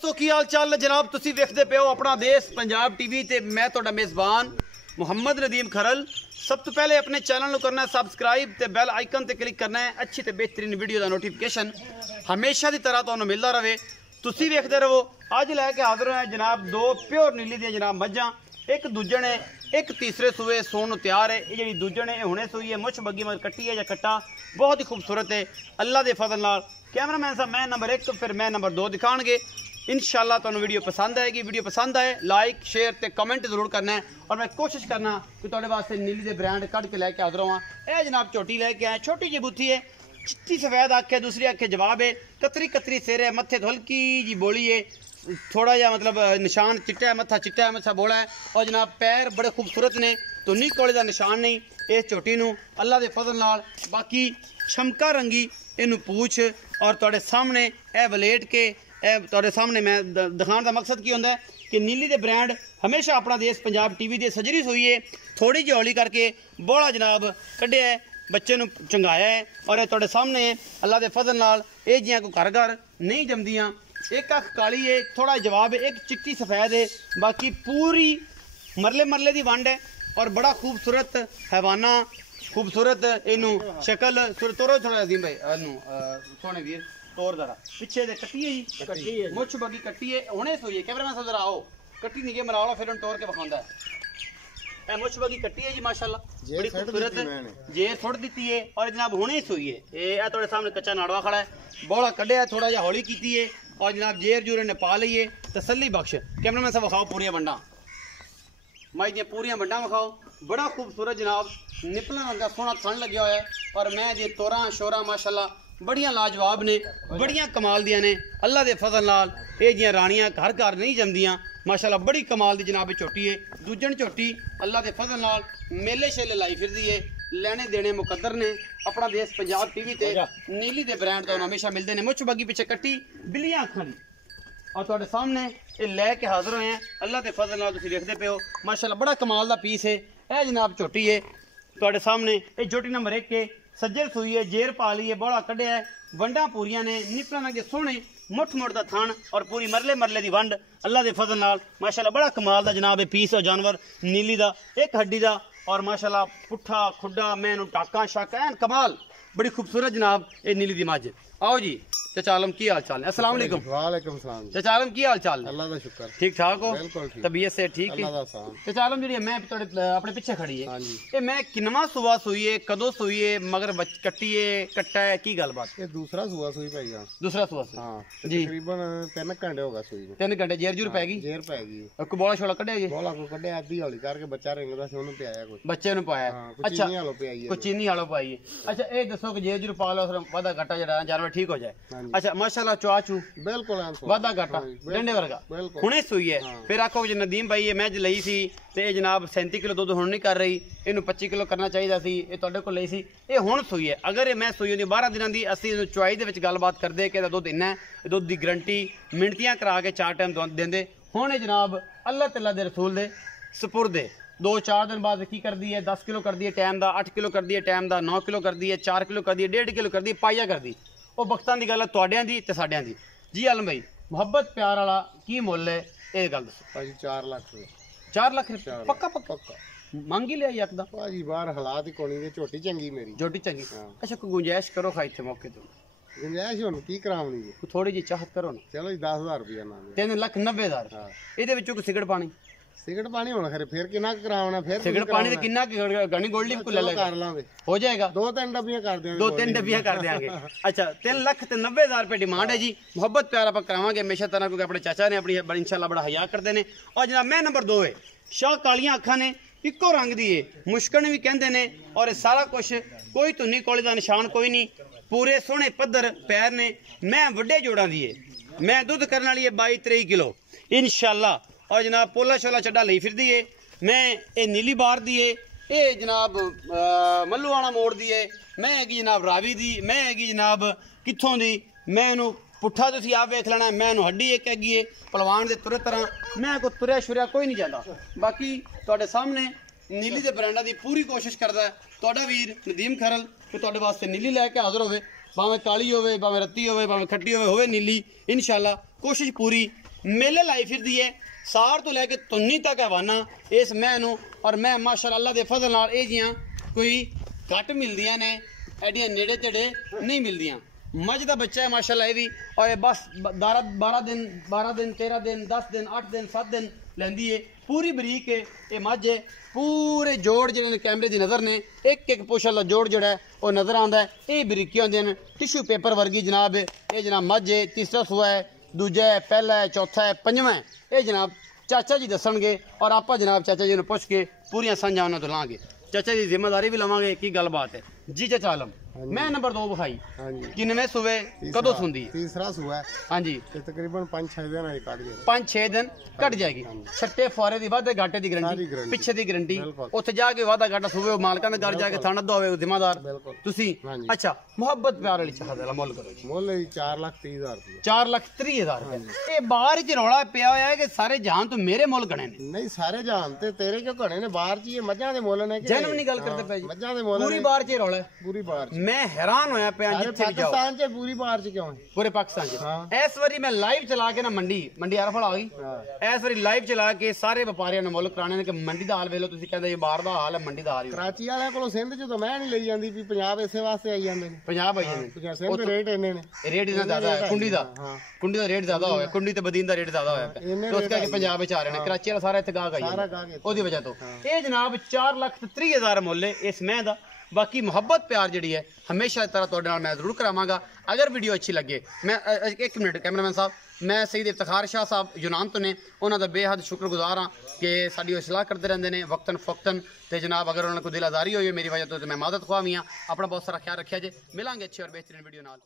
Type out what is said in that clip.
दोस्तों की हाल चाल जनाब तुसी वेखदे पे हो अपना देश पंजाब टीवी ते मैं तुहाडा मेज़बान मुहम्मद नदीम खरल। सब तो पहले अपने चैनल को करना है सब्सक्राइब ते बेल आइकन ते क्लिक करना है अच्छी ते बेहतरीन वीडियो का नोटिफिकेशन हमेशा की तरह तुहानू मिलता रहे। तुसी वेखदे रहो। अज लैके हाजिर है जनाब दो प्योर नीली दी जनाब मज्जां, एक दूजन है एक तीसरे सूए सोन तैयार है। ये जी दूजन है हुणे सूई है, मुछ बग्गी मगर कट्टी है या कट्टा बहुत ही खूबसूरत है। अल्लाह के फजल नाल कैमरामैन साहब मैं नंबर 1 फिर मैं नंबर 2 दिखाएंगे। इंशाल्लाह तुहानू वीडियो पसंद आएगी। वीडियो पसंद आए लाइक शेयर ते कमेंट जरूर करना है और मैं कोशिश करना कि तुहाडे वास्ते नीली दे ब्रांड कट के लैके हाजिर होवां। ए जनाब झोटी लैके आए, छोटी जी बूथी है, चिट्टी सफेद अख है, दूसरी अख जवाब है, कतरी कतरी सिर है, मत्थे तो हल्की जी बोली है, थोड़ा जा मतलब निशान चिट्टा है, मत्था चिट्टा है, मत्था बोला है और जनाब पैर बड़े खूबसूरत ने, तो नी कोले का निशान नहीं इस झोटी नू अल्लाह के फजल नाल। बाकी छमका रंगी इनू पूछ और तुहाडे सामने ए वलेट के तुहाडे सामने मैं दिखाने का मकसद की होंदा है कि नीली दे ब्रांड हमेशा अपना देश पंजाब टीवी दे सजरी सोई है, थोड़ी जी हौली करके बोला जनाब कढ़िया है, बच्चे नू चंगाया है और तुहाडे सामने अल्लाह के फजल नाल ये जियां कोई घर घर नहीं जमदियां। एक अख काली है, थोड़ा जवाब है, एक चिट्टी सफेद है, बाकी पूरी मरले मरले की वंड है और बड़ा खूबसूरत हैवाना खूबसूरत इनू शक्ल तोरो थोड़ा अजीम भाई सोने वीर तोर जरा पिछे दे कट्टी है जी, कट्टी है मुछ बगी कट्टी है हुणे सोई है। कैमरामैन साहब जरा आओ कट्टी निके मरा लो फिर तोर के बखांदा है। मुछ बगी कट्टी है जी माशाल्लाह बड़ी खूबसूरत जेर थोड़ दी है और जनाब हुणे सोई है। ये थोड़े सामने कच्चा नाड़वा खड़ा है, बोला कढ़िया थोड़ा जा हौली की है और जनाब जेर जूर ने पा ली है तसली बख्श। कैमरामैन साहब विखाओ पूरियां बंडा माई दी पूरियां बंडा विखाओ, बड़ा खूबसूरत जनाब निपला रंग का सोहना थन लग्या हुआ है और मैं जी तोरा शोरा माशाल्लाह बड़ियां लाजवाब ने, बड़ियां कमाल दियां ने। अल्लाह के फजल नाल ये जियां रानियां घर घर नहीं जमदियां माशाल्लाह बड़ी कमाल दी जनाब झोटी है। दूजन झोटी अल्लाह के फजल नाल मेले शेले लाई फिरदी है, लेने देने मुकद्दर ने। अपना देश पंजाब टीवी ते नीली दे ब्रांड तो हमेशा मिलते हैं। मुछ बगी पिछे कट्टी बिलियां अखां दी और तुहाडे सामने ये लैके हाजिर होए हैं। अल्लाह के फजल नाल तुसीं देखदे पे हो माशाल्लाह बड़ा कमाल दा पीस है। ए जनाब झोटी है तुहाडे सामने, ये झोटी नंबर 1 है, सज्जर सूई है, जेर पा ली है, बोला कढ़िया है, वंडा पूरियां ने, निपला लगे सोहने मुठ मुठ दा थान और पूरी मरले मरले दी वंड अल्लाह के फजल नाल माशाल्लाह बड़ा कमाल दा जनाब पीस और जानवर नीली दा एक हड्डी दा और माशाल्लाह पुट्ठा खुड्डा मैनू टाका शाका एन कमाल बड़ी खूबसूरत जनाब ये नीली दी मज। आओ जी चाचा आलम की हाल चाल है? अस्सलाम वालेकुम। वालेकुम सलाम। चाचा आलम की हाल चाल है? अल्लाह का शुक्र ठीक ठाक हो? बिल्कुल ठीक। तबीयत से ठीक है? चाचा आलम जी मैं अपने पीछे खड़ी है ये मैं किनवा सुबह सोई है कदों सोई है मगर कट्टी है कट्टा है की गलबात? ये दूसरा सुबह सोई पै गया। दूसरा सुबह सोई हां जी तकरीबन 3 घंटे हो गए सोई को। 3 घंटे जेर जूर पैगी? जेर पैगी को बोला छोला कढ़िया जी? बोला को कढ़िया आधी हौली करके बच्चा रेंगदा से ओनु पियाया कुछ बच्चे नु पाया। अच्छा चीनी हालो पियाई है कुछ चीनी हालो पाई है। अच्छा ए दसो कि जेर जूर पा लो वादा घाटा जड़ा जानवर ठीक हो जाए। अच्छा माशाल्लाह चाचू बिल्कुल वादा घाटा डंडे वर्गा हुणे सोई है। फिर आखो जी नदीम भाई ये मैच लई सी ते जनाब 37 किलो दुध हुण नहीं कर रही, इनू 25 किलो करना चाहिए सी, ये तुहाडे कोल लई सी ये हुण सोई है। अगर ये मैं सोई होंदी 12 दिनां दी असीं इनू चुआई दे विच गलबात करदे कि दुध इन्ना है, दुध दी गारंटी मिनटियां करा के 4 टाइम देंदे। हुण जनाब अल्लाह तआला दे रसूल दे सुपुर्द 2-4 दिन बाद की कर दी है 10 किलो कर दी है टाइम दा, 8 किलो कर दी है टाइम दा, 9 किलो कर दी है, 4 किलो कर दी है, 1.5 किलो कर दी, पाइया कर दी। वो वक्तां दी गल है तुहाडियां दी ते साडियां दी। जी आलम भाई मोहब्बत प्यार वाला की मुल है ये गल दसो? भाजी 4 लाख रुपए। 4 लाख रुपए पक्का पक्का मांगी लिया यकदा? भाजी बाहर हालात ही कोनी दे, झोटी चंगी मेरी झोटी चंगी। अच्छा कोई गुंजाइश करो खाई थे मौके तो गुंजाइश हुन की करावनी है थोड़ी जी चाहत करो ना। चलो 10,000 रुपया ना 3,90,000 ਇਹਦੇ ਵਿੱਚੋਂ ਕੋਈ ਸਿਗੜ ਪਾਣੀ सिगरेट पानी होना खरे फिर कितना करावना फिर सिगरेट पानी तो कितना गनी गोल्ड लिप को ले कर लांगे हो जाएगा 2-3 डब्बियां कर देंगे 2-3 डब्बियां कर देंगे। अच्छा 3,90,000 रुपए डिमांड है जी। मोहब्बत प्यार आप करावांगे हमेशा तरह क्योंकि अपने चाचा ने अपनी इंशाल्लाह बड़ा हया करते हैं। और जनाब मैं नंबर 2 है शाह कालियां अखां ने इको रंग दी है, मुश्कन भी कहते हैं और सारा कुछ कोई धुनी कोले का निशान कोई नहीं, पूरे सोहने पद्धर पैर ने। मैं वड्डे जोड़ा दी है, मैं दुध करने वाली है 22-23 किलो इंशाल्लाह। और जनाब पोला शोला चड्डा ली फिर है। मैं ये नीली बार दी है, ये जनाब मल्लूआना मोड़ दी है, मैं हैगी जनाब रावी दी, मैं हैगी जनाब कित्थों दी, मैं इनू पुट्ठा तुसीं आप वेख लेना, मैं इनू हड्डी एक हैगी है पलवान दे तुरे तरह, मैं कोई तुरया शुरया कोई नहीं जाता। बाकी तुहाडे सामने नीली दे ब्रांडा दी पूरी कोशिश करदा है तुहाडा वीर नदीम खरल कि तुहाडे वास्ते नीली लैके हाजिर होवे, भावें काली होवे भावें रत्ती होवे भावें खट्टी होवे नीली इंशाल्लाह कोशिश पूरी मेले लाई फिरदी है सार तो लैके तुन्नी तक हवाना इस मैं नू और मैं माशाअल्लाह अल्लाह दे फजल नाल ਇਹ ਜੀਆਂ कोई घट मिलदियां ने एडियां नेड़े तेड़े नहीं मिलदियां मझ का बच्चा है माशाअल्लाह ये भी और ये बस 12 दिन 13 दिन 10 दिन 8 दिन 7 दिन लैंदी है पूरी बरीक है ये मझ है पूरे जोड़ जो कैमरे की नज़र ने एक पुछ वाला जोड़ जोड़ा है वो नज़र आता है ये बरीकियां होंगे ने टिश्यू पेपर वर्गी जनाब ये जनाब मझ है तीसरा सूआ है दूजा है पहला है चौथा है पंजवां है ये जनाब चाचा जी दसणगे और आप जनाब चाचा जी ने पुछ के पूरियां संझां उन्हां तों लांगे चाचा जी जिम्मेदारी भी लवांगे की गलबात है जी चाचा आलम मैं नंबर 2 विखाई किन्नवे सूबे कदों सुंदी है तीसरा सूआ है हाँ जी तकरीबन 5-6 दिन अजे कट जाएगी 5-6 दिन कट जाएगी छट्टे फुआरे दी वाधे घाटे दी गारंटी पिछे दी गारंटी उत्थे जाके वाधा घाटा सूबे मालकां दे घर जाके थाना दा होवे जिम्मेदार तुसी अच्छा मोहब्बत प्यार वाली चाहत दा मुल करो मुल 4,30,000 रुपए 4,30,000 रुपए ये बाहर च रौला पिया होया है कि सारे जहान तो मेरे मुल गणे ने नहीं सारे जहान ते तेरे क्यों घणे ने बाहर च ये मझां दे मुल ने जन्म नहीं गल करते पे जी मझां दे मुल पूरी बाहर च रौला है पूरी बाहर मैं हैरान होया पे जिथे भी जाओ पाकिस्तान च पूरी बाहर च क्यों है पूरे पाकिस्तान च इस बारी मैं लाइव चला के ना मंडी आरफल आ गई इस बारी लाइव चला के सारे व्यापारियों ने मुल कराने ने कि मंडी दा हाल वेलो तुसी कहंदे बाहर दा हाल है मंडी दा हाल ही कराची वाले कोलों सिंध च तो मैं नहीं लई जांदी भी पंजाब इसे वास्ते आई जांदे ने पंजाब आई जांदे सिंध रेट इन्ने ने रेट इतना ज्यादा है कुंडी दा रेट ज्यादा होया कुंडी ते बदीन दा रेट ज्यादा होया तो उस करके पंजाब विच आ रहे ने कराची वाला सारा इत्थे गाहक आई जांदा ओदी वजह तो ये जनाब 4,30,000 मुल है इस मैं दा बाकी मुहब्बत प्यार जी है हमेशा इस तरह तुहाडे नाल मैं जरूर करावांगा अगर वीडियो अच्छी लगे मैं एक मिनट कैमरामैन साहब मैं सईद इफ्तिखार शाह साहब यूनान तो ने उन्होंने बेहद शुक्रगुजार हाँ कि साड़ी सलाह करते रहते हैं वक्तन फक्तन तो जनाब अगर उन्होंने कोई दिल आजारी हुई है मेरी वजह तो मैं मदद खुआ भी हाँ अपना बहुत सारा ख्याल रखा जे मिलांगे अच्छे और बेहतरीन वीडियो नाल।